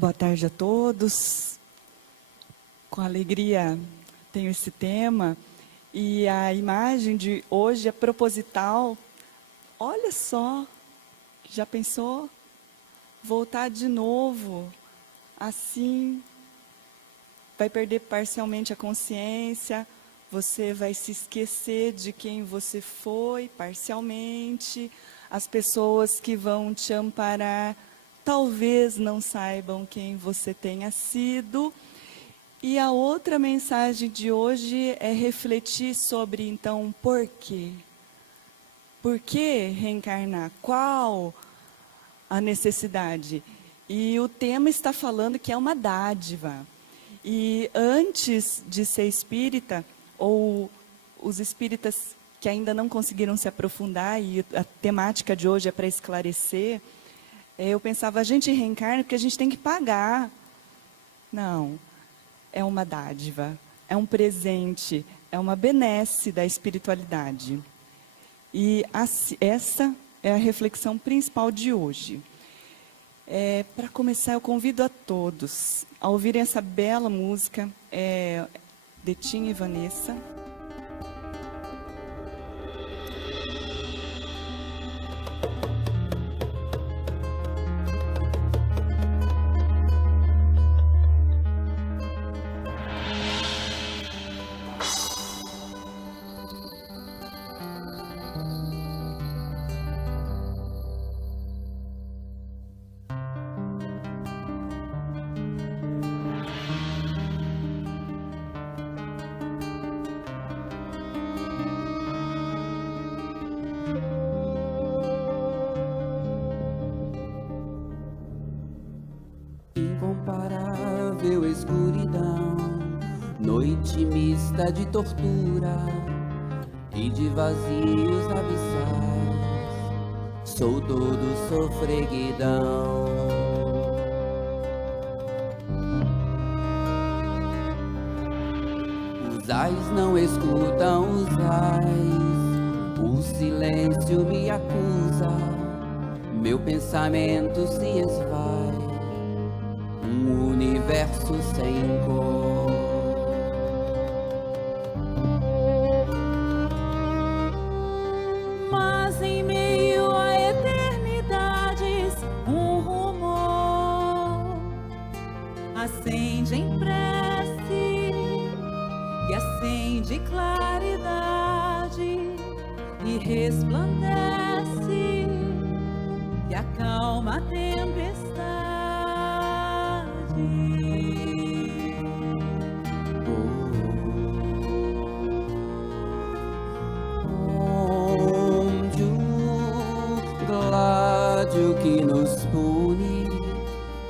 Boa tarde a todos. Com alegria tenho esse tema e a imagem de hoje é proposital. Olha só, já pensou? Voltar de novo, assim, vai perder parcialmente a consciência, você vai se esquecer de quem você foi parcialmente, as pessoas que vão te amparar talvez não saibam quem você tenha sido. E a outra mensagem de hoje é refletir sobre, então, por quê? Por que reencarnar? Qual a necessidade? E o tema está falando que é uma dádiva. E antes de ser espírita, ou os espíritas que ainda não conseguiram se aprofundar, e a temática de hoje é para esclarecer, eu pensava, a gente reencarna porque a gente tem que pagar. Não, é uma dádiva, é um presente, é uma benesse da espiritualidade. E essa é a reflexão principal de hoje. Para começar, eu convido a todos a ouvirem essa bela música, de Tim e Vanessa. Incomparável escuridão, noite mista de tortura e de vazios abissais, sou todo sofreguidão. Os ais não escutam os ais, o silêncio me acusa, meu pensamento se esvai, um universo sem cor. Mas em meio a eternidades, um rumor acende em prece e acende claridade e resplandece e acalma a tempestade. Onde o gládio que nos pune,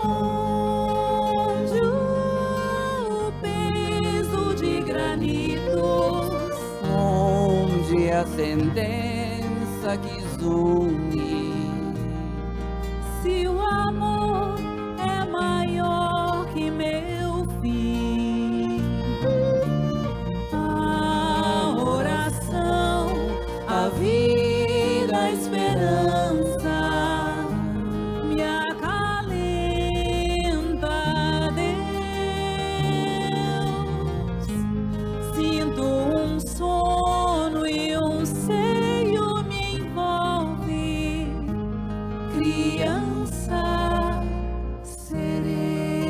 Onde o peso de granitos, onde a sentença que zune, se o amor é maior que meu fim, a oração, a vida, a esperança me acalenta, Deus. Sinto um sono e um seio me envolve, criança serei.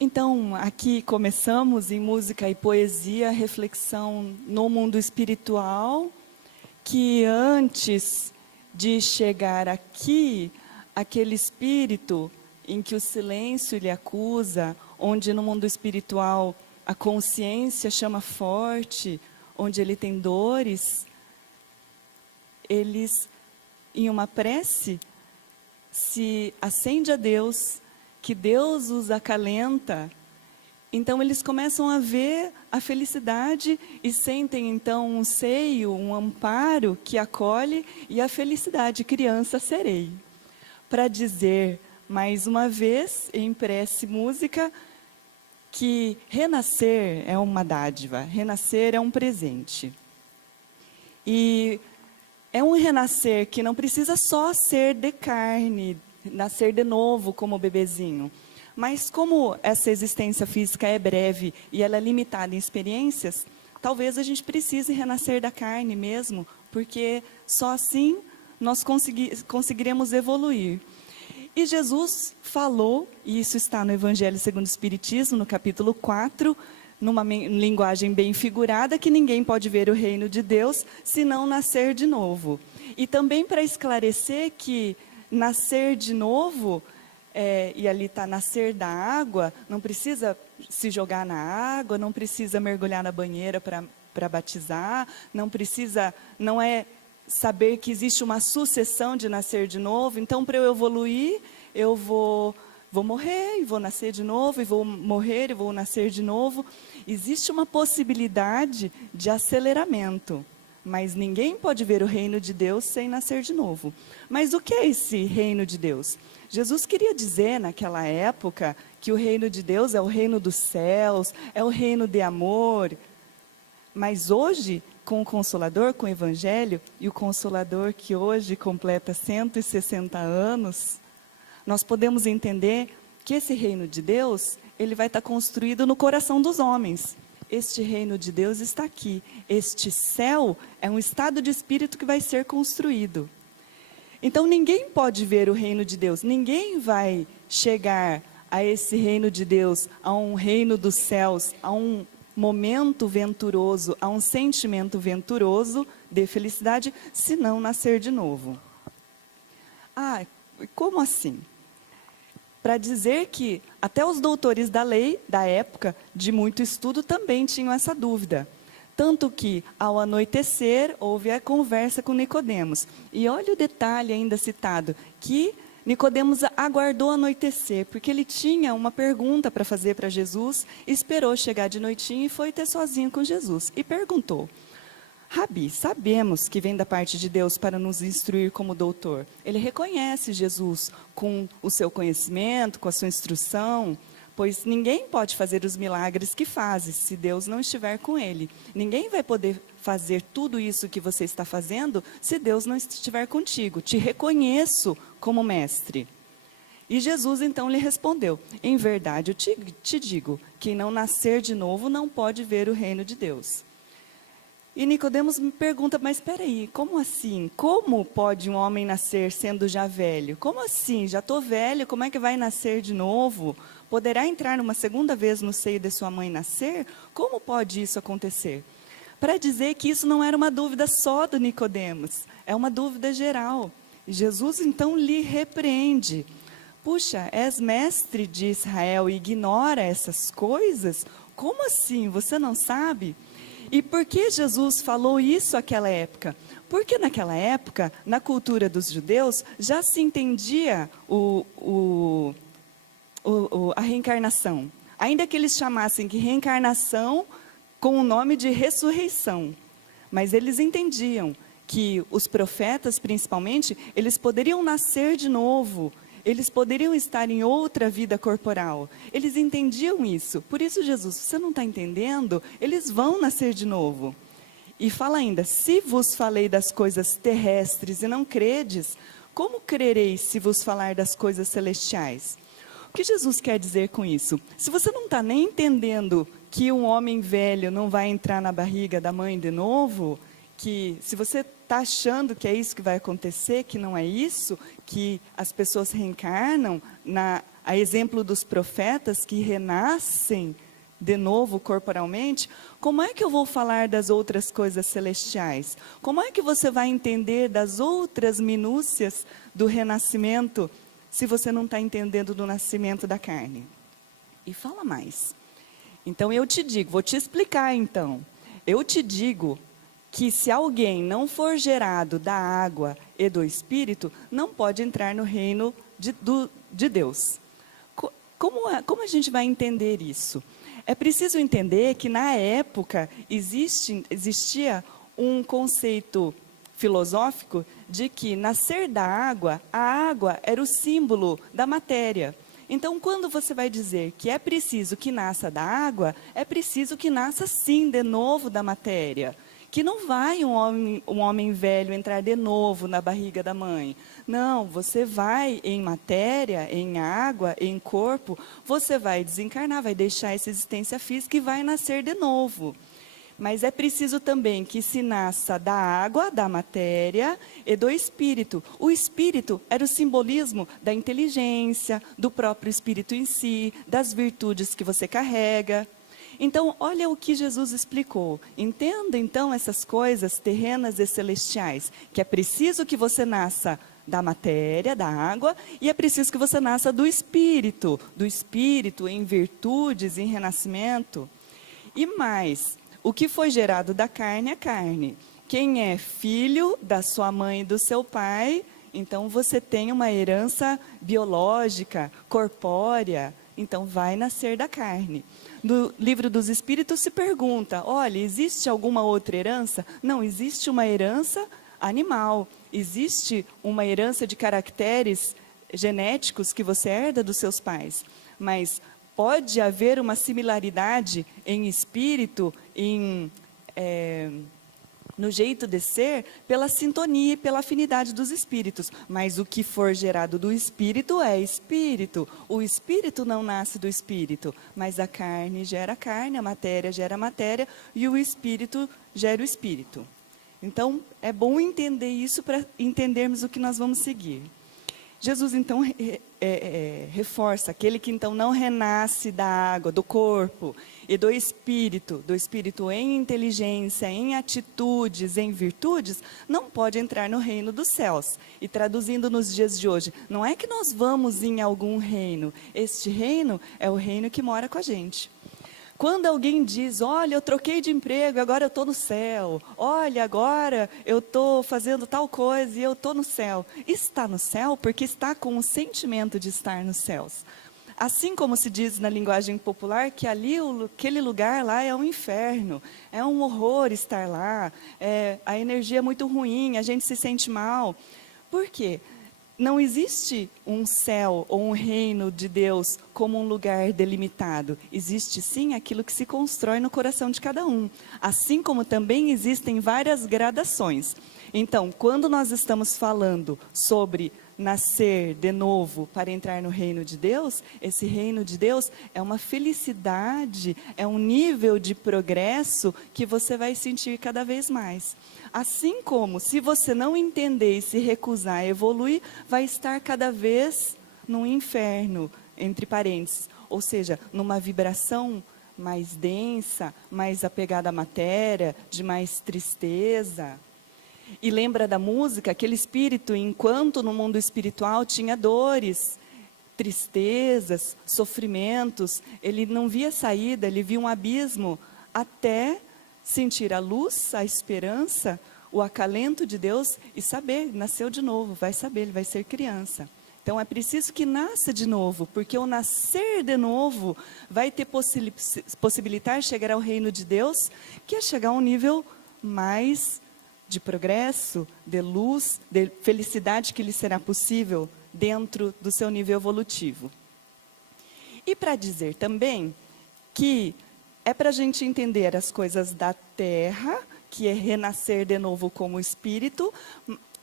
Então, aqui começamos em música e poesia, reflexão no mundo espiritual, que antes de chegar aqui, aquele espírito em que o silêncio lhe acusa, onde no mundo espiritual a consciência chama forte, onde ele tem dores, eles, em uma prece, se acende a Deus, que Deus os acalenta. Então eles começam a ver a felicidade e sentem então um seio, um amparo que acolhe, e a felicidade, criança serei. Para dizer mais uma vez, em prece música, que renascer é uma dádiva, renascer é um presente. E é um renascer que não precisa só ser de carne, nascer de novo como bebezinho. Mas como essa existência física é breve e ela é limitada em experiências, talvez a gente precise renascer da carne mesmo, porque só assim nós conseguiremos evoluir. E Jesus falou, e isso está no Evangelho segundo o Espiritismo, no capítulo 4, numa linguagem bem figurada, que ninguém pode ver o reino de Deus se não nascer de novo. E também para esclarecer que nascer de novo, e ali está nascer da água, não precisa se jogar na água, não precisa mergulhar na banheira para batizar, não é saber que existe uma sucessão de nascer de novo. Então, para eu evoluir, eu vou morrer e vou nascer de novo, e vou morrer e vou nascer de novo. Existe uma possibilidade de aceleramento, mas ninguém pode ver o reino de Deus sem nascer de novo. Mas o que é esse reino de Deus? Jesus queria dizer naquela época que o reino de Deus é o reino dos céus, é o reino de amor. Mas hoje, com o Consolador, com o Evangelho, e o Consolador que hoje completa 160 anos, nós podemos entender que esse reino de Deus, ele vai estar construído no coração dos homens. Este reino de Deus está aqui. Este céu é um estado de espírito que vai ser construído. Então ninguém pode ver o reino de Deus, ninguém vai chegar a esse reino de Deus, a um reino dos céus, a um momento venturoso, a um sentimento venturoso de felicidade, se não nascer de novo. Ah, como assim? Para dizer que até os doutores da lei, da época, de muito estudo, também tinham essa dúvida. Tanto que, ao anoitecer, houve a conversa com Nicodemos. E olha o detalhe ainda citado, que Nicodemos aguardou anoitecer, porque ele tinha uma pergunta para fazer para Jesus, esperou chegar de noitinho e foi ter sozinho com Jesus. E perguntou: Rabi, sabemos que vem da parte de Deus para nos instruir como doutor. Ele reconhece Jesus com o seu conhecimento, com a sua instrução, pois ninguém pode fazer os milagres que faz se Deus não estiver com ele. Ninguém vai poder fazer tudo isso que você está fazendo se Deus não estiver contigo. Te reconheço como mestre. E Jesus então lhe respondeu: em verdade eu te digo, quem não nascer de novo não pode ver o reino de Deus. E Nicodemos me pergunta: mas espera aí, como assim? Como pode um homem nascer sendo já velho? Como assim? Já estou velho, como é que vai nascer de novo? Poderá entrar uma segunda vez no seio de sua mãe e nascer? Como pode isso acontecer? Para dizer que isso não era uma dúvida só do Nicodemos, é uma dúvida geral. E Jesus então lhe repreende: puxa, és mestre de Israel e ignora essas coisas? Como assim? Você não sabe? E por que Jesus falou isso naquela época? Porque naquela época, na cultura dos judeus, já se entendia a reencarnação. Ainda que eles chamassem de reencarnação com o nome de ressurreição. Mas eles entendiam que os profetas, principalmente, eles poderiam nascer de novo. Eles poderiam estar em outra vida corporal. Eles entendiam isso. Por isso, Jesus, você não está entendendo? Eles vão nascer de novo. E fala ainda: se vos falei das coisas terrestres e não credes, como crereis se vos falar das coisas celestiais? O que Jesus quer dizer com isso? Se você não está nem entendendo que um homem velho não vai entrar na barriga da mãe de novo, que se você está achando que é isso que vai acontecer, que não é isso, que as pessoas reencarnam, a exemplo dos profetas que renascem de novo corporalmente, como é que eu vou falar das outras coisas celestiais? Como é que você vai entender das outras minúcias do renascimento, se você não está entendendo do nascimento da carne? E fala mais. Então eu te digo, vou te explicar então. Eu te digo que se alguém não for gerado da água e do Espírito, não pode entrar no reino de Deus. Como a gente vai entender isso? É preciso entender que na época existia um conceito filosófico de que nascer da água, a água era o símbolo da matéria. Então, quando você vai dizer que é preciso que nasça da água, é preciso que nasça sim de novo da matéria. que não vai um homem velho entrar de novo na barriga da mãe. Não, você vai em matéria, em água, em corpo, você vai desencarnar, vai deixar essa existência física e vai nascer de novo. Mas é preciso também que se nasça da água, da matéria e do espírito. O espírito era o simbolismo da inteligência, do próprio espírito em si, das virtudes que você carrega. Então, olha o que Jesus explicou. Entenda então essas coisas terrenas e celestiais, que é preciso que você nasça da matéria, da água, e é preciso que você nasça do espírito em virtudes, em renascimento. E mais, o que foi gerado da carne é carne. Quem é filho da sua mãe e do seu pai, então você tem uma herança biológica, corpórea, então vai nascer da carne. No livro dos Espíritos se pergunta, olha, existe alguma outra herança? Não, existe uma herança animal, existe uma herança de caracteres genéticos que você herda dos seus pais, mas pode haver uma similaridade em espírito, no jeito de ser, pela sintonia e pela afinidade dos espíritos. Mas o que for gerado do espírito é espírito. O espírito não nasce do espírito, mas a carne gera a carne, a matéria gera a matéria e o espírito gera o espírito. Então, é bom entender isso para entendermos o que nós vamos seguir. Jesus, então, reforça, aquele que, então, não renasce da água, do corpo e do espírito em inteligência, em atitudes, em virtudes, não pode entrar no reino dos céus. E traduzindo nos dias de hoje, não é que nós vamos em algum reino, este reino é o reino que mora com a gente. Quando alguém diz, olha, eu troquei de emprego, agora eu estou no céu. Olha, agora eu estou fazendo tal coisa e eu estou no céu. Está no céu porque está com o sentimento de estar nos céus. Assim como se diz na linguagem popular que ali, aquele lugar lá é um inferno. É um horror estar lá. A energia é muito ruim, a gente se sente mal. Por quê? Não existe um céu ou um reino de Deus como um lugar delimitado. Existe sim aquilo que se constrói no coração de cada um. Assim como também existem várias gradações. Então, quando nós estamos falando sobre nascer de novo para entrar no reino de Deus, esse reino de Deus é uma felicidade, é um nível de progresso que você vai sentir cada vez mais. Assim como, se você não entender e se recusar a evoluir, vai estar cada vez num inferno, entre parênteses, ou seja, numa vibração mais densa, mais apegada à matéria, de mais tristeza. E lembra da música, aquele espírito, enquanto no mundo espiritual tinha dores, tristezas, sofrimentos, ele não via saída, ele via um abismo, até sentir a luz, a esperança, o acalento de Deus e saber, nasceu de novo, vai saber, ele vai ser criança. Então é preciso que nasça de novo, porque o nascer de novo vai ter possibilitar chegar ao reino de Deus, que é chegar a um nível mais de progresso, de luz, de felicidade que lhe será possível dentro do seu nível evolutivo. E para dizer também que é para a gente entender as coisas da terra, que é renascer de novo como espírito,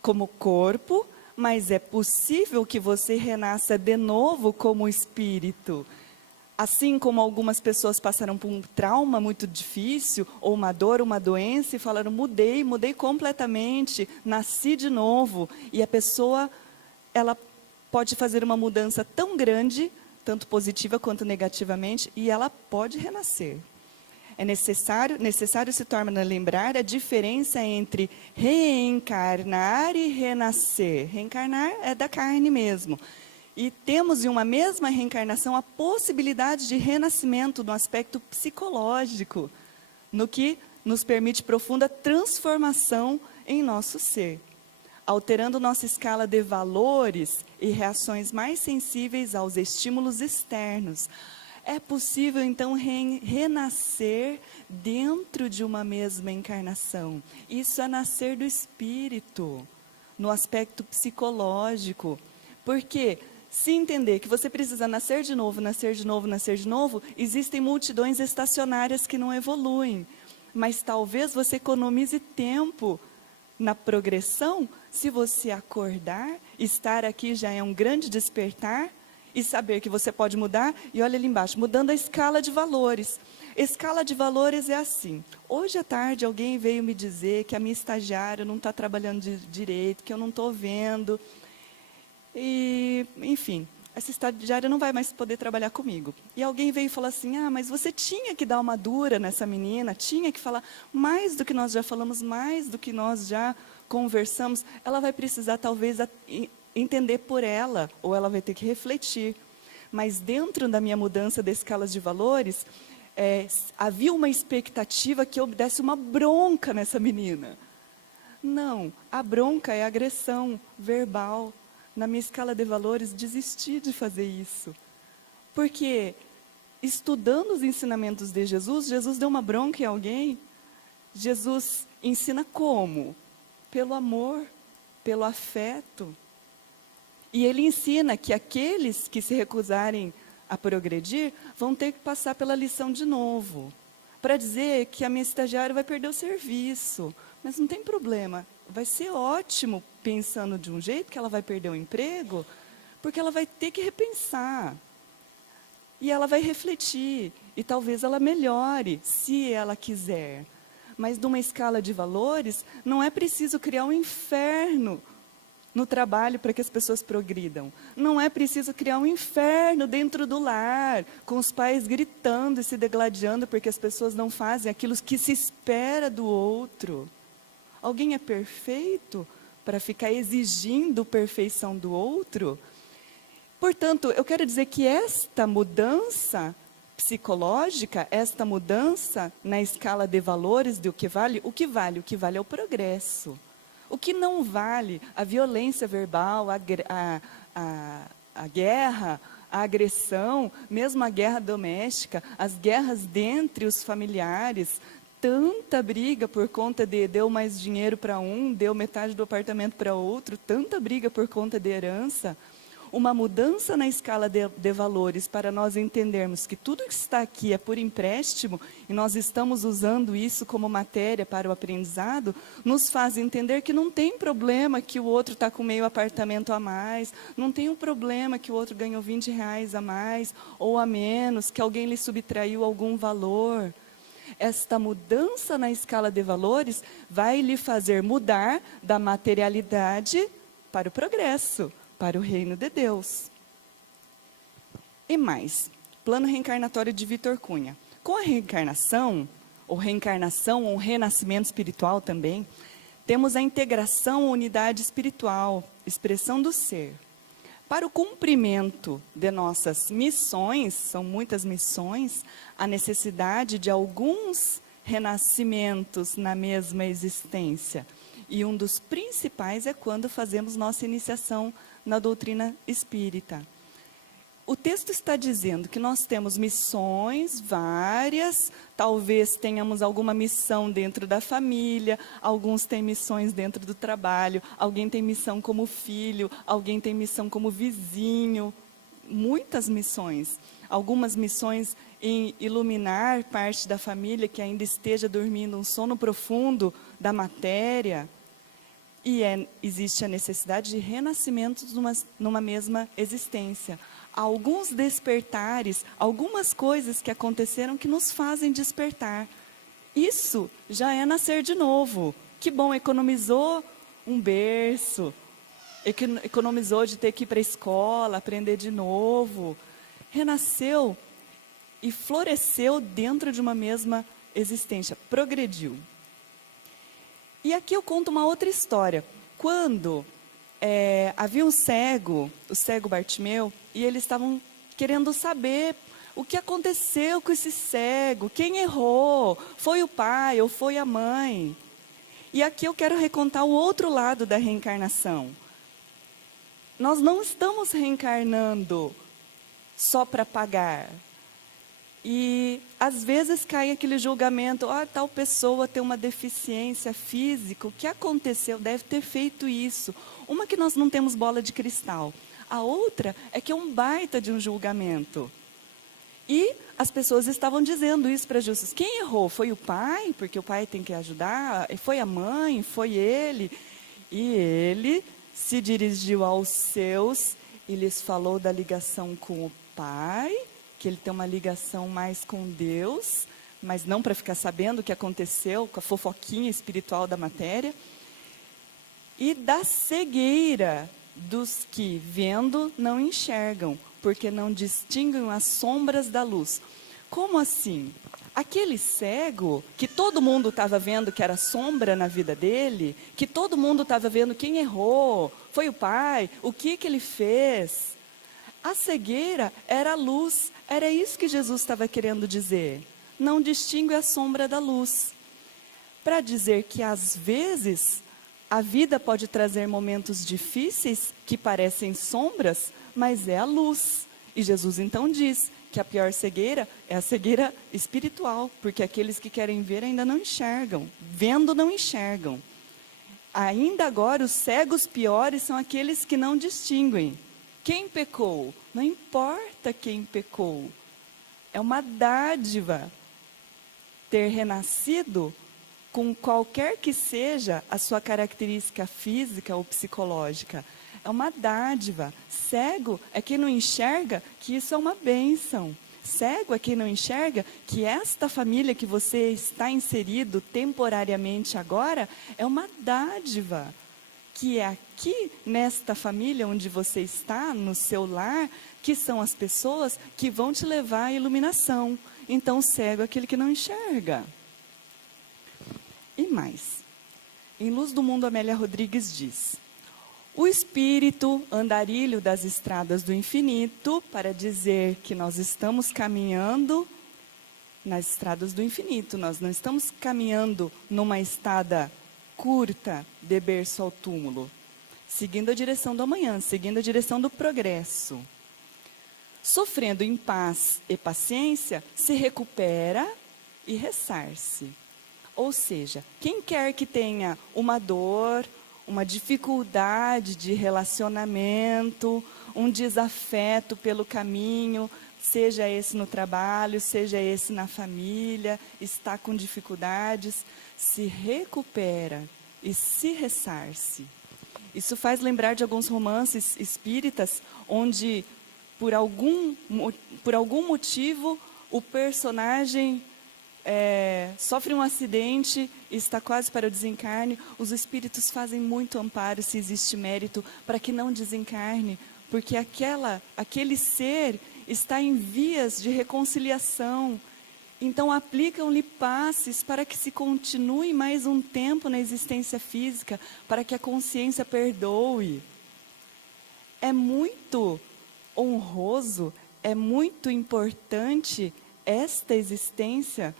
como corpo, mas é possível que você renasça de novo como espírito. Assim como algumas pessoas passaram por um trauma muito difícil, ou uma dor, uma doença, e falaram, mudei completamente, nasci de novo. E a pessoa, ela pode fazer uma mudança tão grande, tanto positiva quanto negativamente, e ela pode renascer. É necessário se torna lembrar a diferença entre reencarnar e renascer. Reencarnar é da carne mesmo. E temos em uma mesma reencarnação a possibilidade de renascimento no aspecto psicológico, no que nos permite profunda transformação em nosso ser, alterando nossa escala de valores e reações mais sensíveis aos estímulos externos. É possível, então, renascer dentro de uma mesma encarnação. Isso é nascer do espírito, no aspecto psicológico. Porque, se entender que você precisa nascer de novo, nascer de novo, nascer de novo, existem multidões estacionárias que não evoluem. Mas talvez você economize tempo na progressão se você acordar, estar aqui já é um grande despertar e saber que você pode mudar. E olha ali embaixo, mudando a escala de valores. Escala de valores é assim. Hoje à tarde alguém veio me dizer que a minha estagiária não está trabalhando direito, que eu não estou vendo. E, enfim, essa estagiária não vai mais poder trabalhar comigo. E alguém veio e falou assim, mas você tinha que dar uma dura nessa menina, tinha que falar mais do que nós já falamos, mais do que nós já conversamos. Ela vai precisar, talvez, entender por ela, ou ela vai ter que refletir. Mas dentro da minha mudança de escalas de valores, havia uma expectativa que eu desse uma bronca nessa menina. Não, a bronca é agressão verbal. Na minha escala de valores, desisti de fazer isso. Porque, estudando os ensinamentos de Jesus, Jesus deu uma bronca em alguém. Jesus ensina como? Pelo amor, pelo afeto. E ele ensina que aqueles que se recusarem a progredir, vão ter que passar pela lição de novo. Para dizer que a minha estagiária vai perder o serviço. Mas não tem problema. Vai ser ótimo pensando de um jeito que ela vai perder o emprego, porque ela vai ter que repensar. E ela vai refletir. E talvez ela melhore, se ela quiser. Mas numa escala de valores, não é preciso criar um inferno no trabalho para que as pessoas progridam. Não é preciso criar um inferno dentro do lar, com os pais gritando e se degladiando porque as pessoas não fazem aquilo que se espera do outro. Alguém é perfeito para ficar exigindo perfeição do outro? Portanto, eu quero dizer que esta mudança psicológica, esta mudança na escala de valores do que vale? O que vale é o progresso. O que não vale, a violência verbal, a guerra, a agressão, mesmo a guerra doméstica, as guerras dentre os familiares, tanta briga por conta de deu mais dinheiro para um, deu metade do apartamento para outro, tanta briga por conta de herança. Uma mudança na escala de valores para nós entendermos que tudo que está aqui é por empréstimo e nós estamos usando isso como matéria para o aprendizado, nos faz entender que não tem problema que o outro está com meio apartamento a mais, não tem um problema que o outro ganhou R$20 a mais ou a menos, que alguém lhe subtraiu algum valor. Esta mudança na escala de valores vai lhe fazer mudar da materialidade para o progresso, para o reino de Deus. E mais, plano reencarnatório de Vitor Cunha. Com a reencarnação ou renascimento espiritual também, temos a integração, unidade espiritual, expressão do ser. Para o cumprimento de nossas missões, são muitas missões, a necessidade de alguns renascimentos na mesma existência. E um dos principais é quando fazemos nossa iniciação na doutrina espírita. O texto está dizendo que nós temos missões várias, talvez tenhamos alguma missão dentro da família, alguns têm missões dentro do trabalho, alguém tem missão como filho, alguém tem missão como vizinho, muitas missões. Algumas missões em iluminar parte da família que ainda esteja dormindo um sono profundo da matéria. E existe a necessidade de renascimentos numa mesma existência. Alguns despertares, algumas coisas que aconteceram que nos fazem despertar. Isso já é nascer de novo. Que bom, economizou um berço, economizou de ter que ir para a escola, aprender de novo. Renasceu e floresceu dentro de uma mesma existência, progrediu. E aqui eu conto uma outra história. Quando havia um cego, o cego Bartimeu, e eles estavam querendo saber o que aconteceu com esse cego, quem errou, foi o pai ou foi a mãe. E aqui eu quero recontar o outro lado da reencarnação. Nós não estamos reencarnando só para pagar. E às vezes cai aquele julgamento, tal pessoa tem uma deficiência física, o que aconteceu? Deve ter feito isso. Uma que nós não temos bola de cristal. A outra é que é um baita de um julgamento. E as pessoas estavam dizendo isso para Jesus. Quem errou? Foi o pai? Porque o pai tem que ajudar? Foi a mãe? Foi ele? E ele se dirigiu aos seus e lhes falou da ligação com o pai, que ele tem uma ligação mais com Deus, mas não para ficar sabendo o que aconteceu, com a fofoquinha espiritual da matéria. E da cegueira dos que, vendo, não enxergam, porque não distinguem as sombras da luz. Como assim? Aquele cego, que todo mundo estava vendo que era sombra na vida dele, que todo mundo estava vendo quem errou, foi o pai, o que ele fez. A cegueira era a luz, era isso que Jesus estava querendo dizer. Não distingue a sombra da luz. Para dizer que às vezes a vida pode trazer momentos difíceis que parecem sombras, mas é a luz. E Jesus então diz que a pior cegueira é a cegueira espiritual, porque aqueles que querem ver ainda não enxergam, vendo não enxergam. Ainda agora os cegos piores são aqueles que não distinguem. Quem pecou? Não importa quem pecou. É uma dádiva ter renascido com qualquer que seja a sua característica física ou psicológica. É uma dádiva. Cego é quem não enxerga que isso é uma bênção. Cego é quem não enxerga que esta família que você está inserido temporariamente agora é uma dádiva. Que é aqui, nesta família onde você está, no seu lar, que são as pessoas que vão te levar à iluminação. Então, cego é aquele que não enxerga. E mais. Em Luz do Mundo, Amélia Rodrigues diz: o espírito andarilho das estradas do infinito, para dizer que nós estamos caminhando nas estradas do infinito. Nós não estamos caminhando numa estrada curta, de berço ao túmulo, seguindo a direção do amanhã, seguindo a direção do progresso. Sofrendo em paz e paciência, se recupera e ressarce. Ou seja, quem quer que tenha uma dor, uma dificuldade de relacionamento, um desafeto pelo caminho, seja esse no trabalho, seja esse na família, está com dificuldades, se recupera e se ressarce. Isso faz lembrar de alguns romances espíritas, onde, por algum motivo, o personagem sofre um acidente e está quase para o desencarne. Os espíritos fazem muito amparo, se existe mérito, para que não desencarne, porque aquele ser está em vias de reconciliação. Então aplicam-lhe passes para que se continue mais um tempo na existência física, para que a consciência perdoe. É muito honroso, é muito importante esta existência,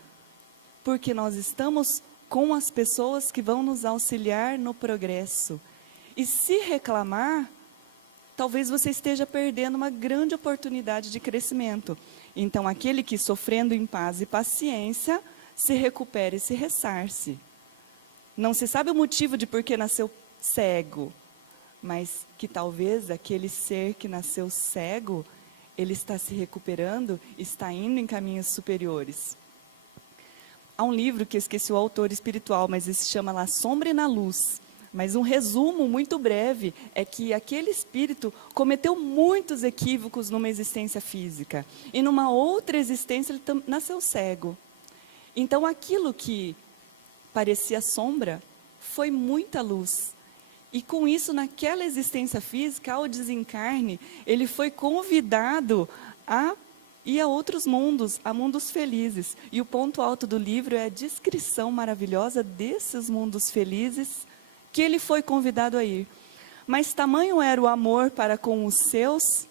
porque nós estamos com as pessoas que vão nos auxiliar no progresso. E se reclamar, talvez você esteja perdendo uma grande oportunidade de crescimento. Então, aquele que, sofrendo em paz e paciência, se recupera e se ressarce. Não se sabe o motivo de por que nasceu cego, mas que talvez aquele ser que nasceu cego, ele está se recuperando, está indo em caminhos superiores. Há um livro que eu esqueci o autor espiritual, mas ele se chama La Sombra e na Luz. Mas um resumo muito breve é que aquele espírito cometeu muitos equívocos numa existência física. E numa outra existência ele nasceu cego. Então aquilo que parecia sombra foi muita luz. E com isso, naquela existência física, ao desencarne, ele foi convidado a ir a outros mundos, a mundos felizes. E o ponto alto do livro é a descrição maravilhosa desses mundos felizes que ele foi convidado a ir. Mas tamanho era o amor para com os seus,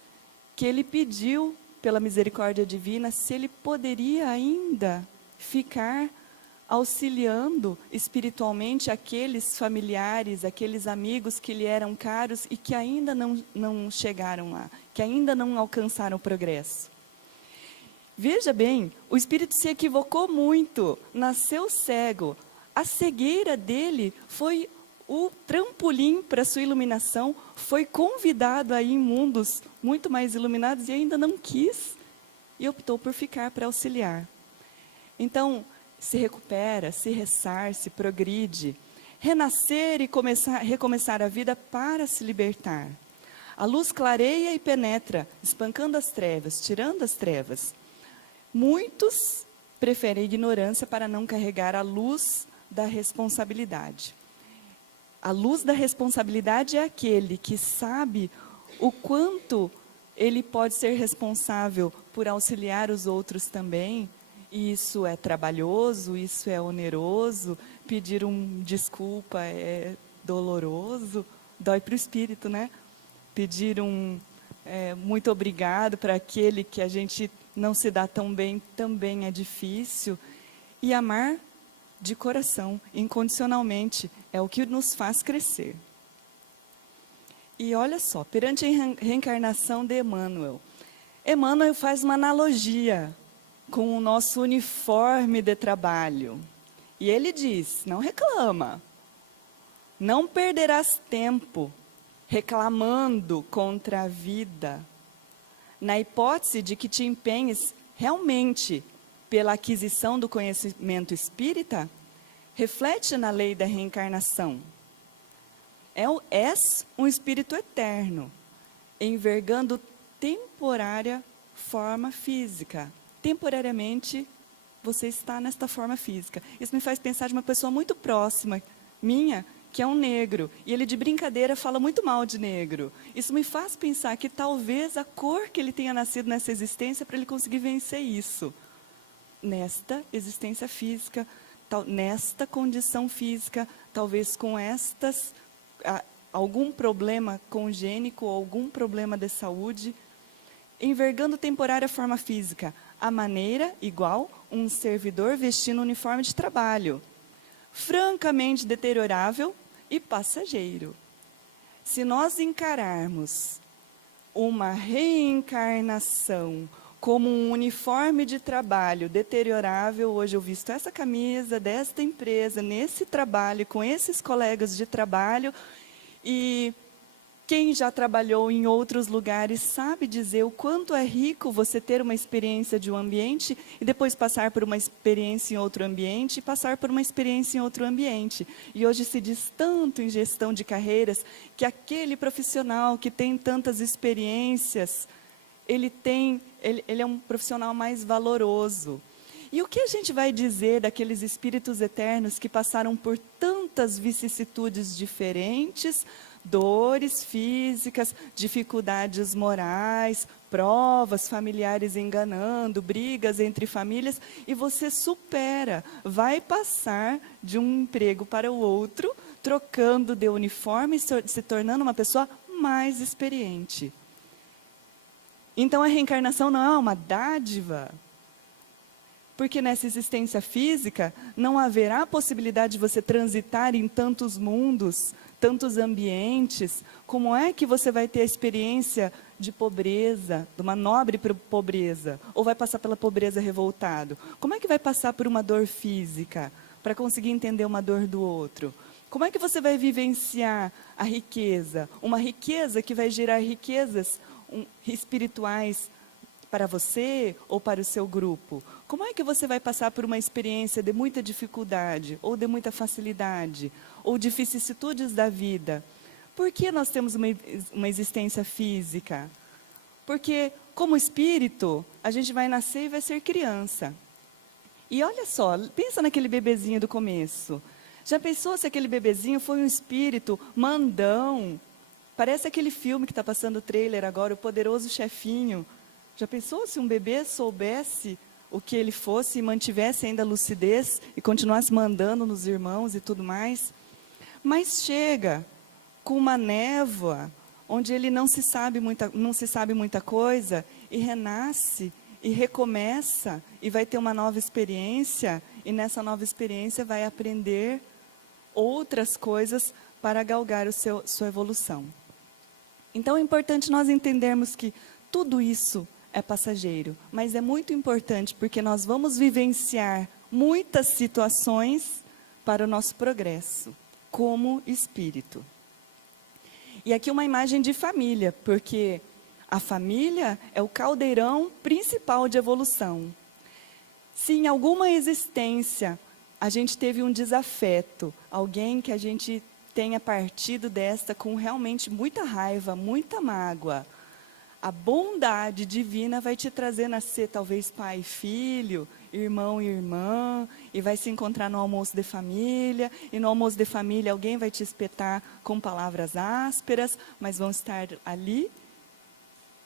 que ele pediu, pela misericórdia divina, se ele poderia ainda ficar auxiliando espiritualmente aqueles familiares, aqueles amigos que lhe eram caros e que ainda não chegaram lá, que ainda não alcançaram o progresso. Veja bem, o espírito se equivocou muito, nasceu cego. A cegueira dele foi o trampolim para a sua iluminação, foi convidado a ir em mundos muito mais iluminados e ainda não quis. e optou por ficar para auxiliar. Então, se recupera, se ressarce, progride, renascer e recomeçar a vida para se libertar. A luz clareia e penetra, espancando as trevas, tirando as trevas. Muitos preferem a ignorância para não carregar a luz da responsabilidade. A luz da responsabilidade é aquele que sabe o quanto ele pode ser responsável por auxiliar os outros também. E isso é trabalhoso, isso é oneroso, pedir desculpa é doloroso, dói para o espírito, né? Pedir muito obrigado para aquele que a gente não se dá tão bem também é difícil. E amar de coração, incondicionalmente, é o que nos faz crescer. E olha só, perante a reencarnação de Emmanuel, Emmanuel faz uma analogia com o nosso uniforme de trabalho. E ele diz, não reclama, não perderás tempo reclamando contra a vida, na hipótese de que te empenhes realmente pela aquisição do conhecimento espírita, reflete na lei da reencarnação. És um espírito eterno, envergando temporária forma física. Temporariamente, você está nesta forma física. Isso me faz pensar de uma pessoa muito próxima minha, que é um negro, e ele de brincadeira fala muito mal de negro. Isso me faz pensar que talvez a cor que ele tenha nascido nessa existência para ele conseguir vencer isso. Nesta existência física, nesta condição física, talvez com algum problema congênico, algum problema de saúde, envergando temporária forma física, a maneira igual um servidor vestindo um uniforme de trabalho, francamente deteriorável e passageiro. Se nós encararmos uma reencarnação como um uniforme de trabalho deteriorável, hoje eu visto essa camisa desta empresa, nesse trabalho, com esses colegas de trabalho, e quem já trabalhou em outros lugares sabe dizer o quanto é rico você ter uma experiência de um ambiente e depois passar por uma experiência em outro ambiente e passar por uma experiência em outro ambiente. E hoje se diz tanto em gestão de carreiras que aquele profissional que tem tantas experiências, ele é um profissional mais valoroso. E o que a gente vai dizer daqueles espíritos eternos que passaram por tantas vicissitudes diferentes, dores físicas, dificuldades morais, provas familiares enganando, brigas entre famílias, e você supera, vai passar de um emprego para o outro, trocando de uniforme e se tornando uma pessoa mais experiente. Então a reencarnação não é uma dádiva, porque nessa existência física não haverá possibilidade de você transitar em tantos mundos, tantos ambientes. Como é que você vai ter a experiência de pobreza, de uma nobre pobreza, ou vai passar pela pobreza revoltado? Como é que vai passar por uma dor física, para conseguir entender uma dor do outro? Como é que você vai vivenciar a riqueza? Uma riqueza que vai gerar riquezas espirituais para você ou para o seu grupo? Como é que você vai passar por uma experiência de muita dificuldade, ou de muita facilidade, ou de vicissitudes da vida? Por que nós temos uma existência física? Porque, como espírito, a gente vai nascer e vai ser criança. E olha só, pensa naquele bebezinho do começo. Já pensou se aquele bebezinho foi um espírito mandão? Parece aquele filme que está passando o trailer agora, O Poderoso Chefinho. Já pensou se um bebê soubesse o que ele fosse e mantivesse ainda a lucidez e continuasse mandando nos irmãos e tudo mais? Mas chega com uma névoa, onde ele não se sabe muita coisa, e renasce, e recomeça, e vai ter uma nova experiência, e nessa nova experiência vai aprender outras coisas para galgar sua evolução. Então é importante nós entendermos que tudo isso é passageiro, mas é muito importante porque nós vamos vivenciar muitas situações para o nosso progresso, como espírito. E aqui uma imagem de família, porque A família é o caldeirão principal de evolução. Se em alguma existência a gente teve um desafeto, alguém que a gente tenha partido desta com realmente muita raiva, muita mágoa, a bondade divina vai te trazer nascer talvez pai e filho, irmão e irmã, e vai se encontrar no almoço de família, e no almoço de família alguém vai te espetar com palavras ásperas, mas vão estar ali.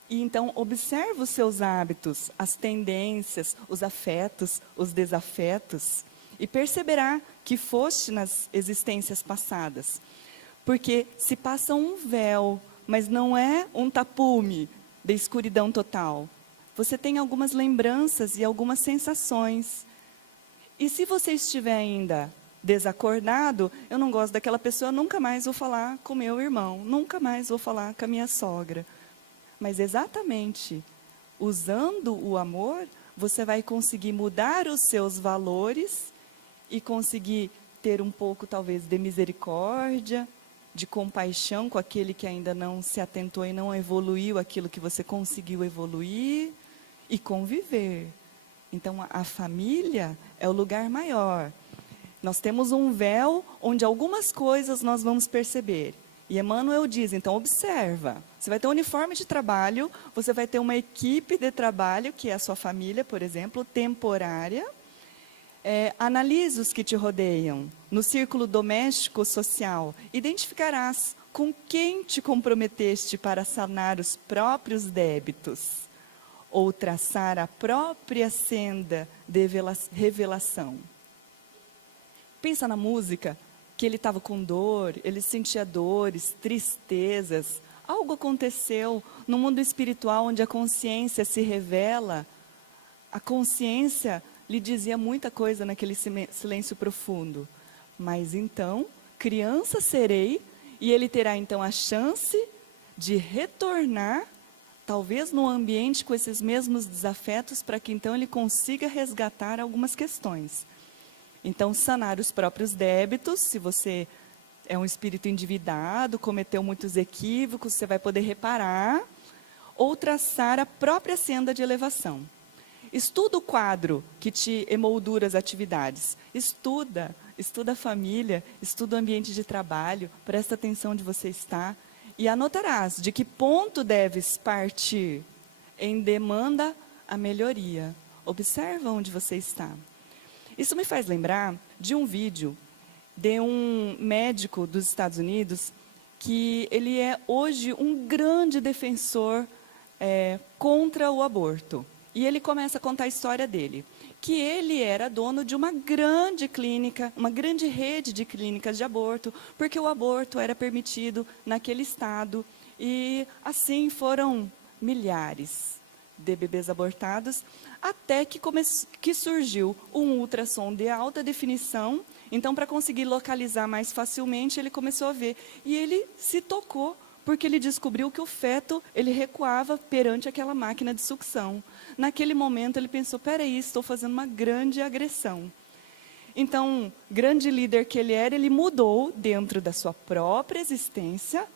E então observa os seus hábitos, as tendências, os afetos, os desafetos, e perceberá que foste nas existências passadas. Porque se passa um véu, mas não é um tapume de escuridão total. Você tem algumas lembranças e algumas sensações. E se você estiver ainda desacordado, eu não gosto daquela pessoa, nunca mais vou falar com meu irmão, nunca mais vou falar com a minha sogra. Mas exatamente usando o amor, você vai conseguir mudar os seus valores e conseguir ter um pouco, talvez, de misericórdia, de compaixão com aquele que ainda não se atentou e não evoluiu aquilo que você conseguiu evoluir, e conviver. Então, a família é o lugar maior. Nós temos um véu onde algumas coisas nós vamos perceber. E Emmanuel diz, então observa, você vai ter um uniforme de trabalho, você vai ter uma equipe de trabalho, que é a sua família, por exemplo, temporária. Analise os que te rodeiam, no círculo doméstico social, identificarás com quem te comprometeste para sanar os próprios débitos, ou traçar a própria senda de revelação. Pensa na música, que ele estava com dor, ele sentia dores, tristezas, algo aconteceu no mundo espiritual onde a consciência se revela. A consciência lhe dizia muita coisa naquele silêncio profundo. Mas então, criança serei, e ele terá então a chance de retornar, talvez no ambiente com esses mesmos desafetos, para que então ele consiga resgatar algumas questões. Então, sanar os próprios débitos, se você é um espírito endividado, cometeu muitos equívocos, você vai poder reparar, ou traçar a própria senda de elevação. Estuda o quadro que te emoldura as atividades. Estuda a família, estuda o ambiente de trabalho, presta atenção onde você está, e anotarás de que ponto deves partir em demanda a melhoria. Observa onde você está. Isso me faz lembrar de um vídeo de um médico dos Estados Unidos, que ele é hoje um grande defensor contra o aborto. E ele começa a contar a história dele, que ele era dono de uma grande clínica, uma grande rede de clínicas de aborto, porque o aborto era permitido naquele estado, e assim foram milhares de bebês abortados, até que surgiu um ultrassom de alta definição. Então, para conseguir localizar mais facilmente, ele começou a ver. E ele se tocou, porque ele descobriu que o feto, ele recuava perante aquela máquina de sucção. Naquele momento, ele pensou, peraí, estou fazendo uma grande agressão. Então, grande líder que ele era, ele mudou dentro da sua própria existência,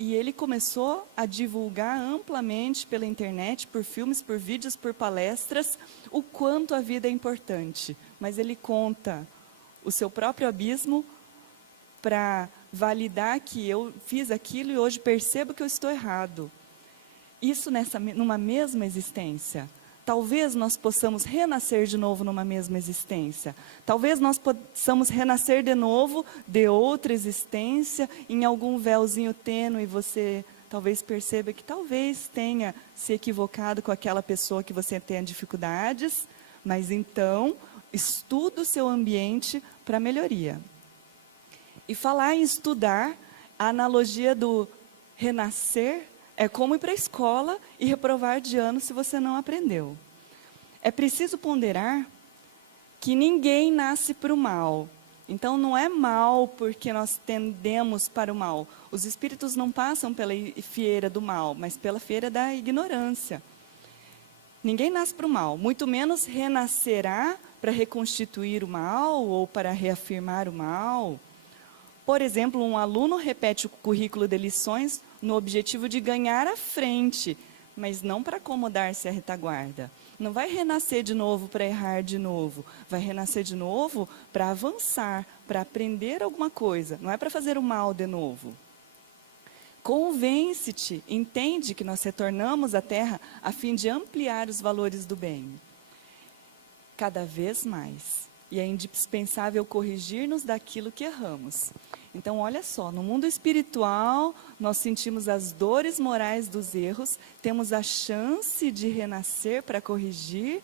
e ele começou a divulgar amplamente pela internet, por filmes, por vídeos, por palestras, o quanto a vida é importante. Mas ele conta o seu próprio abismo para validar que eu fiz aquilo e hoje percebo que eu estou errado. Isso numa mesma existência. Talvez nós possamos renascer de novo numa mesma existência. Talvez nós possamos renascer de novo de outra existência, em algum véuzinho tênue, e você talvez perceba que talvez tenha se equivocado com aquela pessoa que você tem dificuldades, mas então estuda o seu ambiente para melhoria. E falar em estudar, a analogia do renascer é como ir para a escola e reprovar de ano se você não aprendeu. É preciso ponderar que ninguém nasce para o mal. Então, não é mal porque nós tendemos para o mal. Os espíritos não passam pela fieira do mal, mas pela fieira da ignorância. Ninguém nasce para o mal, muito menos renascerá para reconstituir o mal ou para reafirmar o mal. Por exemplo, um aluno repete o currículo de lições no objetivo de ganhar à frente, mas não para acomodar-se à retaguarda. Não vai renascer de novo para errar de novo. Vai renascer de novo para avançar, para aprender alguma coisa. Não é para fazer o mal de novo. Convence-te, entende que nós retornamos à Terra a fim de ampliar os valores do bem. Cada vez mais. E é indispensável corrigir-nos daquilo que erramos. Então, olha só, no mundo espiritual, nós sentimos as dores morais dos erros, temos a chance de renascer para corrigir,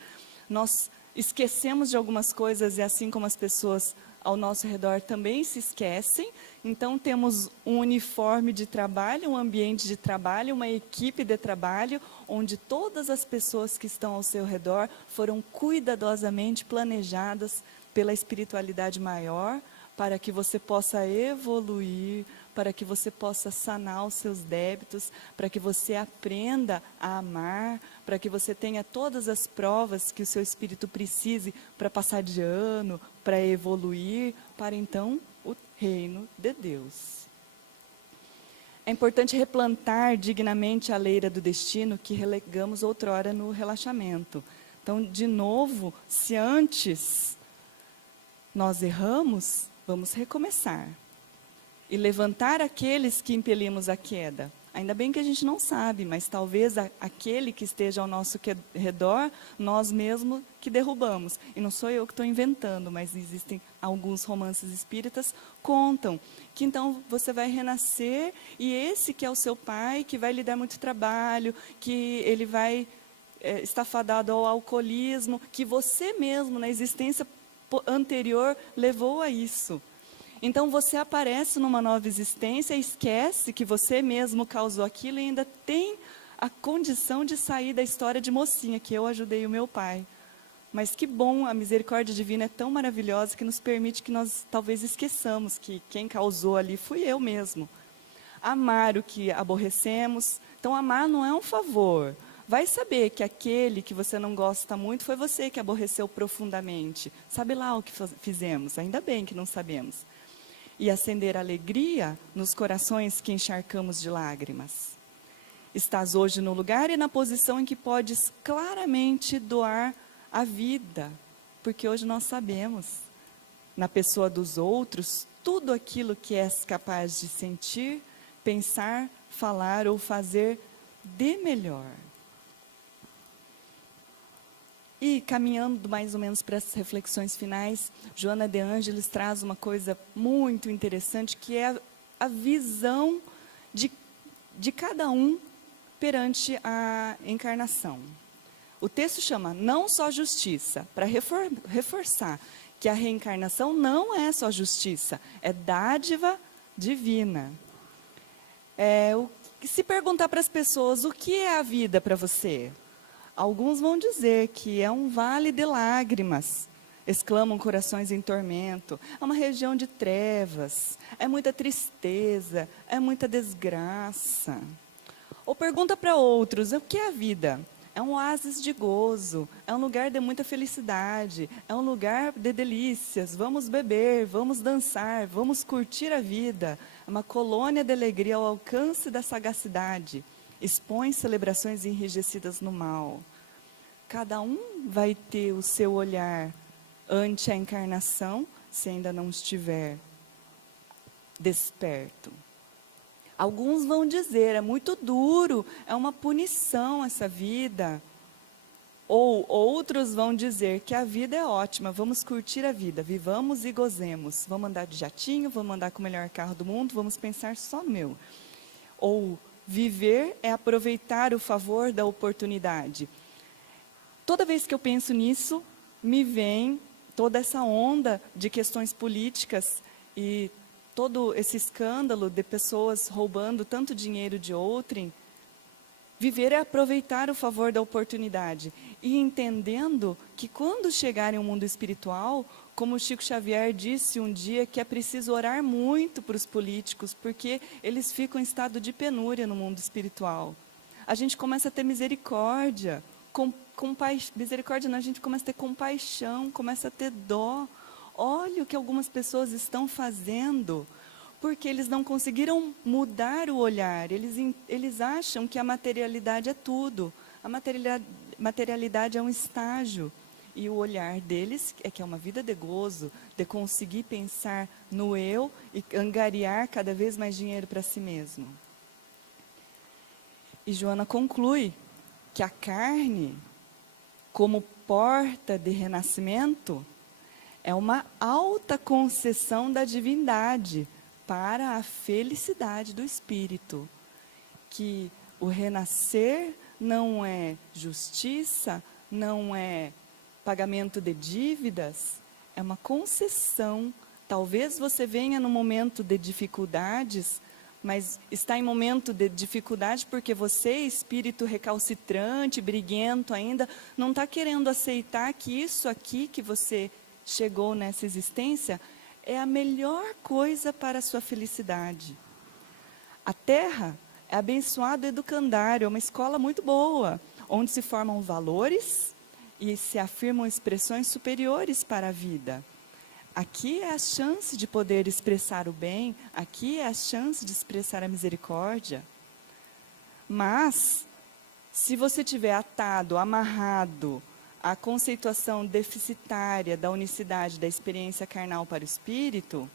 nós esquecemos de algumas coisas e assim como as pessoas ao nosso redor também se esquecem. Então, temos um uniforme de trabalho, um ambiente de trabalho, uma equipe de trabalho, onde todas as pessoas que estão ao seu redor foram cuidadosamente planejadas pela espiritualidade maior, para que você possa evoluir, para que você possa sanar os seus débitos, para que você aprenda a amar, para que você tenha todas as provas que o seu espírito precise para passar de ano, para evoluir, para então o reino de Deus. É importante replantar dignamente a leira do destino que relegamos outrora no relaxamento. Então, de novo, se antes nós erramos, vamos recomeçar e levantar aqueles que impelimos à queda. Ainda bem que a gente não sabe, mas talvez aquele que esteja ao nosso redor, nós mesmos que derrubamos. E não sou eu que estou inventando, mas existem alguns romances espíritas contam que então você vai renascer e esse que é o seu pai, que vai lhe dar muito trabalho, que ele vai estar fadado ao alcoolismo, que você mesmo na existência anterior levou a isso. Então você aparece numa nova existência e esquece que você mesmo causou aquilo e ainda tem a condição de sair da história de mocinha, que eu ajudei o meu pai. Mas que bom, a misericórdia divina é tão maravilhosa que nos permite que nós talvez esqueçamos que quem causou ali fui eu mesmo. Amar o que aborrecemos. Então amar não é um favor. Vai saber que aquele que você não gosta muito foi você que aborreceu profundamente. Sabe lá o que fizemos, ainda bem que não sabemos. E acender alegria nos corações que encharcamos de lágrimas. Estás hoje no lugar e na posição em que podes claramente doar a vida, porque hoje nós sabemos, na pessoa dos outros, tudo aquilo que és capaz de sentir, pensar, falar ou fazer de melhor. E caminhando mais ou menos para as reflexões finais, Joana de Ângeles traz uma coisa muito interessante, que é a visão de cada um perante a encarnação. O texto chama Não Só Justiça, para reforçar que a reencarnação não é só justiça, é dádiva divina. Se perguntar para as pessoas, o que é a vida para você? Alguns vão dizer que é um vale de lágrimas, exclamam corações em tormento, é uma região de trevas, é muita tristeza, é muita desgraça. Ou pergunta para outros, o que é a vida? É um oásis de gozo, é um lugar de muita felicidade, é um lugar de delícias, vamos beber, vamos dançar, vamos curtir a vida, é uma colônia de alegria ao alcance da sagacidade. Expõe celebrações enrijecidas no mal. Cada um vai ter o seu olhar ante a encarnação, se ainda não estiver desperto. Alguns vão dizer, é muito duro, é uma punição essa vida. Ou outros vão dizer que a vida é ótima, vamos curtir a vida, vivamos e gozemos. Vamos andar de jatinho, vamos andar com o melhor carro do mundo, vamos pensar só no meu. Ou viver é aproveitar o favor da oportunidade. Toda vez que eu penso nisso, me vem toda essa onda de questões políticas e todo esse escândalo de pessoas roubando tanto dinheiro de outrem. Viver é aproveitar o favor da oportunidade e entendendo que quando chegarem ao mundo espiritual, como Chico Xavier disse um dia, que é preciso orar muito para os políticos, porque eles ficam em estado de penúria no mundo espiritual. A gente começa a ter misericórdia, misericórdia não, a gente começa a ter compaixão, começa a ter dó. Olha o que algumas pessoas estão fazendo, porque eles não conseguiram mudar o olhar. Eles acham que a materialidade é tudo. A materialidade é um estágio. E o olhar deles é que é uma vida de gozo, de conseguir pensar no eu e angariar cada vez mais dinheiro para si mesmo. E Joana conclui que a carne, como porta de renascimento, é uma alta concessão da divindade para a felicidade do espírito. Que o renascer não é justiça, não é pagamento de dívidas, é uma concessão. Talvez você venha no momento de dificuldades, mas está em momento de dificuldade porque você, espírito recalcitrante, briguento ainda, não está querendo aceitar que isso aqui que você chegou nessa existência é a melhor coisa para a sua felicidade. A Terra é abençoado educandário, é uma escola muito boa, onde se formam valores e se afirmam expressões superiores para a vida. Aqui é a chance de poder expressar o bem, aqui é a chance de expressar a misericórdia. Mas, se você tiver atado, amarrado à conceituação deficitária da unicidade da experiência carnal para o espírito,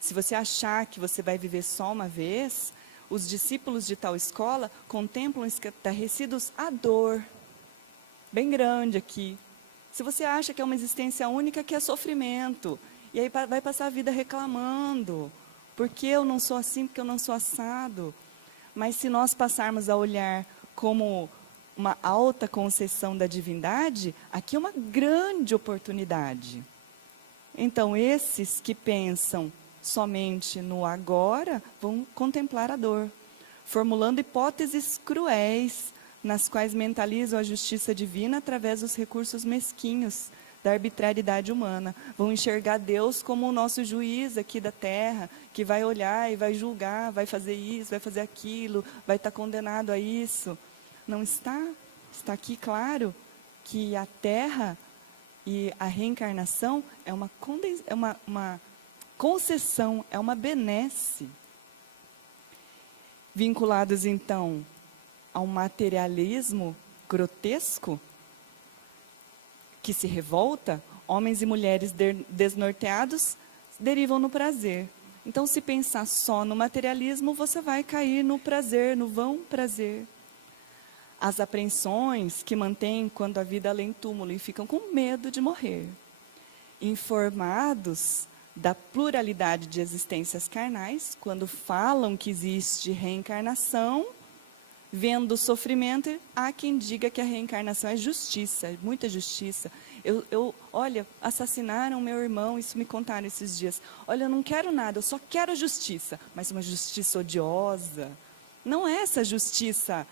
se você achar que você vai viver só uma vez, os discípulos de tal escola contemplam estarrecidos a dor, bem grande aqui. Se você acha que é uma existência única, que é sofrimento, e aí vai passar a vida reclamando, porque eu não sou assim, porque eu não sou assado. Mas se nós passarmos a olhar como uma alta concessão da divindade, aqui é uma grande oportunidade. Então, esses que pensam somente no agora, vão contemplar a dor, formulando hipóteses cruéis, nas quais mentalizam a justiça divina através dos recursos mesquinhos da arbitrariedade humana. Vão enxergar Deus como o nosso juiz aqui da terra, que vai olhar e vai julgar, vai fazer isso, vai fazer aquilo, vai estar condenado a isso. Não está? Está aqui claro que a terra e a reencarnação é uma concessão, é uma benesse. Vinculados então ao materialismo grotesco, que se revolta, homens e mulheres desnorteados derivam no prazer. Então, se pensar só no materialismo, você vai cair no prazer, no vão prazer. As apreensões que mantêm quando a vida além túmulo e ficam com medo de morrer. Informados da pluralidade de existências carnais, quando falam que existe reencarnação, vendo o sofrimento, há quem diga que a reencarnação é justiça, é muita justiça. Olha, assassinaram meu irmão, isso me contaram esses dias. Olha, eu não quero nada, eu só quero a justiça, mas uma justiça odiosa. Não é essa justiça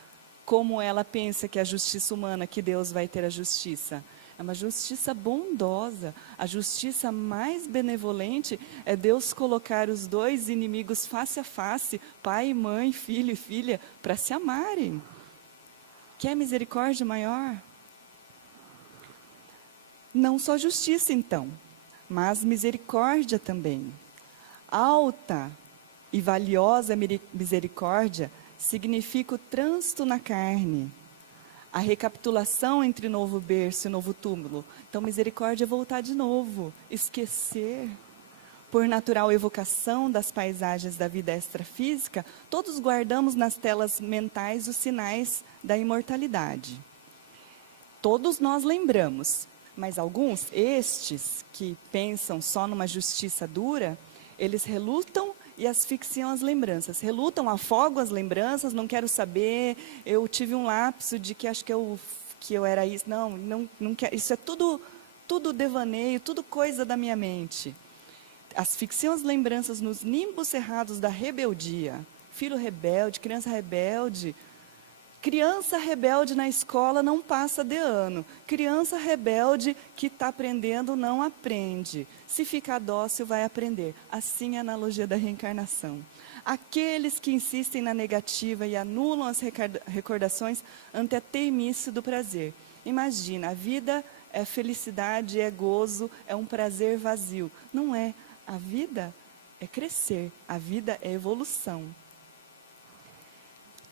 como ela pensa que é a justiça humana, que Deus vai ter a justiça. É uma justiça bondosa. A justiça mais benevolente é Deus colocar os dois inimigos face a face, pai e mãe, filho e filha, para se amarem. Quer misericórdia maior? Não só justiça, então, mas misericórdia também. Alta e valiosa misericórdia significa o trânsito na carne, a recapitulação entre novo berço e novo túmulo. Então, misericórdia é voltar de novo, esquecer. Por natural evocação das paisagens da vida extrafísica, todos guardamos nas telas mentais os sinais da imortalidade. Todos nós lembramos, mas alguns, estes que pensam só numa justiça dura, eles relutam e asfixiam as lembranças. Relutam, afogam as lembranças, não quero saber, eu tive um lapso de que acho que eu era isso. Não quero, isso é tudo devaneio, tudo coisa da minha mente. Asfixiam as lembranças nos nimbos cerrados da rebeldia. Filho rebelde, criança rebelde. Criança rebelde na escola não passa de ano. Criança rebelde que está aprendendo não aprende. Se ficar dócil, vai aprender. Assim é a analogia da reencarnação. Aqueles que insistem na negativa e anulam as recordações ante a teimice do prazer. Imagina, a vida é felicidade, é gozo, é um prazer vazio. Não é. A vida é crescer, a vida é evolução.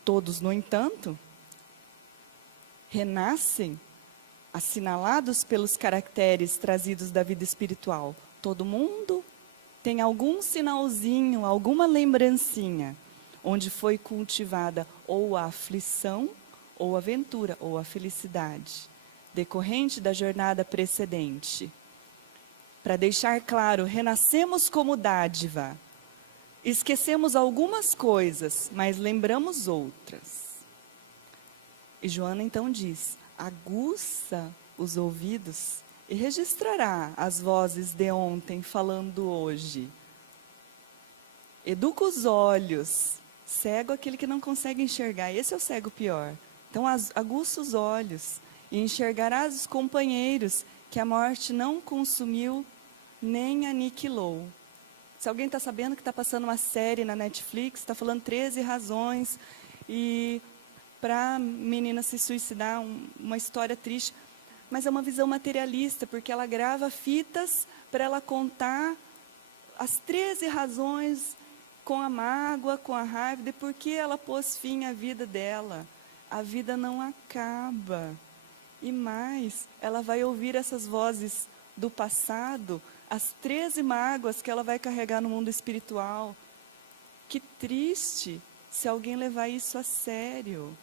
Todos, no entanto, renascem assinalados pelos caracteres trazidos da vida espiritual. Todo mundo tem algum sinalzinho, alguma lembrancinha, onde foi cultivada ou a aflição, ou a aventura, ou a felicidade, decorrente da jornada precedente. Para deixar claro, renascemos como dádiva. Esquecemos algumas coisas, mas lembramos outras. E Joana então diz: aguça os ouvidos e registrará as vozes de ontem falando hoje. Educa os olhos. Cego aquele que não consegue enxergar. Esse é o cego pior. Então aguça os olhos e enxergarás os companheiros que a morte não consumiu nem aniquilou. Se alguém está sabendo que está passando uma série na Netflix, está falando 13 razões e para a menina se suicidar, uma história triste, mas é uma visão materialista, porque ela grava fitas para ela contar as 13 razões com a mágoa, com a raiva, de por que ela pôs fim à vida dela. A vida não acaba. E mais, ela vai ouvir essas vozes do passado, as 13 mágoas que ela vai carregar no mundo espiritual. Que triste se alguém levar isso a sério.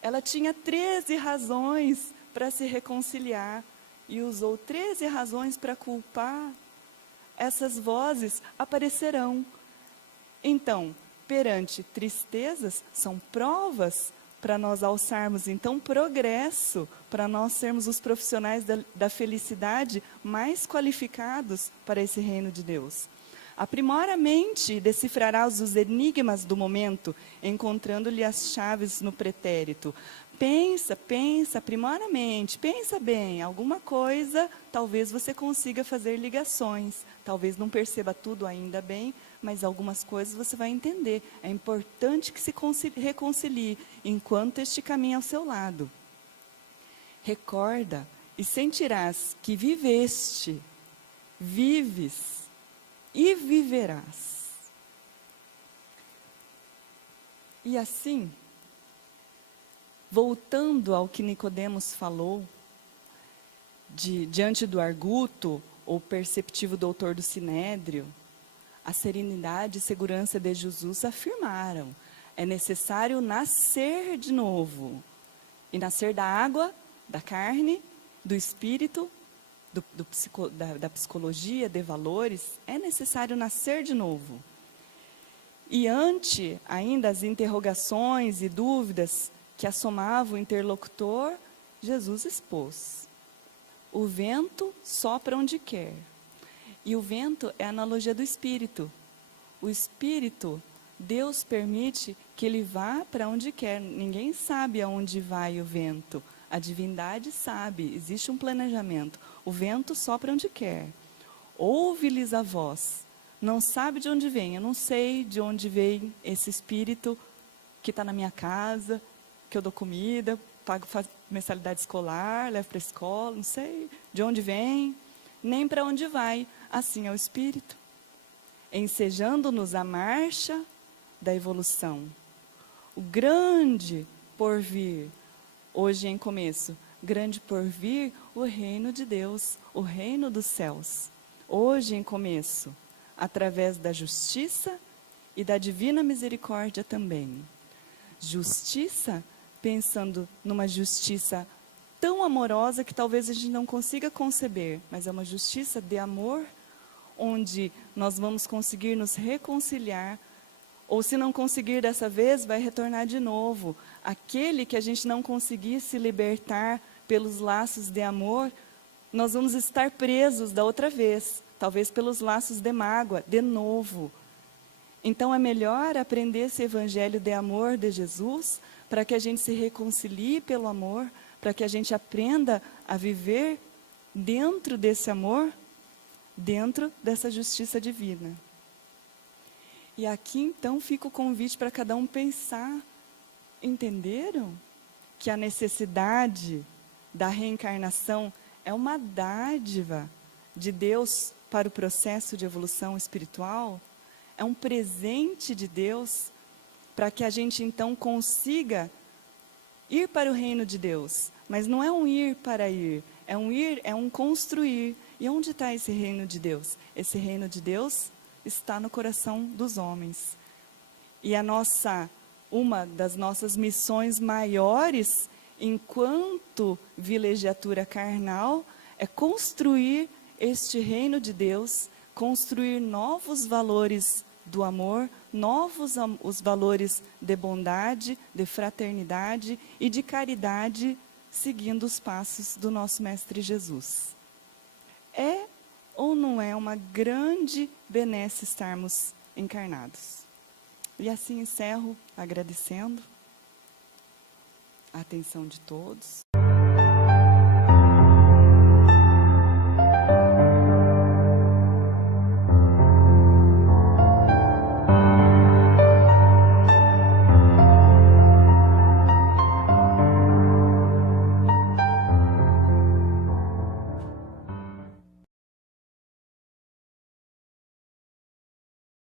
Ela tinha 13 razões para se reconciliar e usou 13 razões para culpar. Essas vozes aparecerão. Então, perante tristezas, são provas para nós alçarmos, então, progresso, para nós sermos os profissionais da felicidade mais qualificados para esse reino de Deus. Aprimora a mente e decifrarás os enigmas do momento, encontrando-lhe as chaves no pretérito. Pensa, aprimora a mente, pensa bem, alguma coisa, talvez você consiga fazer ligações. Talvez não perceba tudo ainda bem, mas algumas coisas você vai entender. É importante que se reconcilie, enquanto este caminha ao seu lado. Recorda e sentirás que viveste, vives e viverás. E assim, voltando ao que Nicodemos falou, diante do arguto, ou perceptivo doutor do Sinédrio, a serenidade e segurança de Jesus afirmaram: é necessário nascer de novo. E nascer da água, da carne, do espírito, da psicologia, de valores, é necessário nascer de novo. E ante ainda as interrogações e dúvidas que assomavam o interlocutor, Jesus expôs: o vento sopra onde quer. E o vento é a analogia do espírito. O espírito, Deus permite que ele vá para onde quer. Ninguém sabe aonde vai o vento. A divindade sabe, existe um planejamento. O vento sopra onde quer. Ouve-lhes a voz. Não sabe de onde vem. Eu não sei de onde vem esse espírito que está na minha casa, que eu dou comida, pago mensalidade escolar, levo para a escola, não sei de onde vem, nem para onde vai. Assim é o Espírito, ensejando-nos a marcha da evolução. O grande porvir, hoje em começo, grande porvir, o reino de Deus, o reino dos céus. Hoje em começo, através da justiça e da divina misericórdia também. Justiça, pensando numa justiça tão amorosa que talvez a gente não consiga conceber, mas é uma justiça de amor, onde nós vamos conseguir nos reconciliar, ou se não conseguir dessa vez, vai retornar de novo. Aquele que a gente não conseguir se libertar pelos laços de amor, nós vamos estar presos da outra vez, talvez pelos laços de mágoa, de novo. Então é melhor aprender esse evangelho de amor de Jesus, para que a gente se reconcilie pelo amor, para que a gente aprenda a viver dentro desse amor, dentro dessa justiça divina. E aqui então fica o convite para cada um pensar: entenderam que a necessidade da reencarnação é uma dádiva de Deus para o processo de evolução espiritual? é um presente de Deus para que a gente então consiga ir para o reino de Deus. Mas não é um ir para ir, é um construir. E onde está esse reino de Deus? Esse reino de Deus está no coração dos homens. E uma das nossas missões maiores, enquanto vilegiatura carnal, é construir este reino de Deus, construir novos valores do amor, os valores de bondade, de fraternidade e de caridade, seguindo os passos do nosso Mestre Jesus. É ou não é uma grande benesse estarmos encarnados? E assim encerro agradecendo a atenção de todos.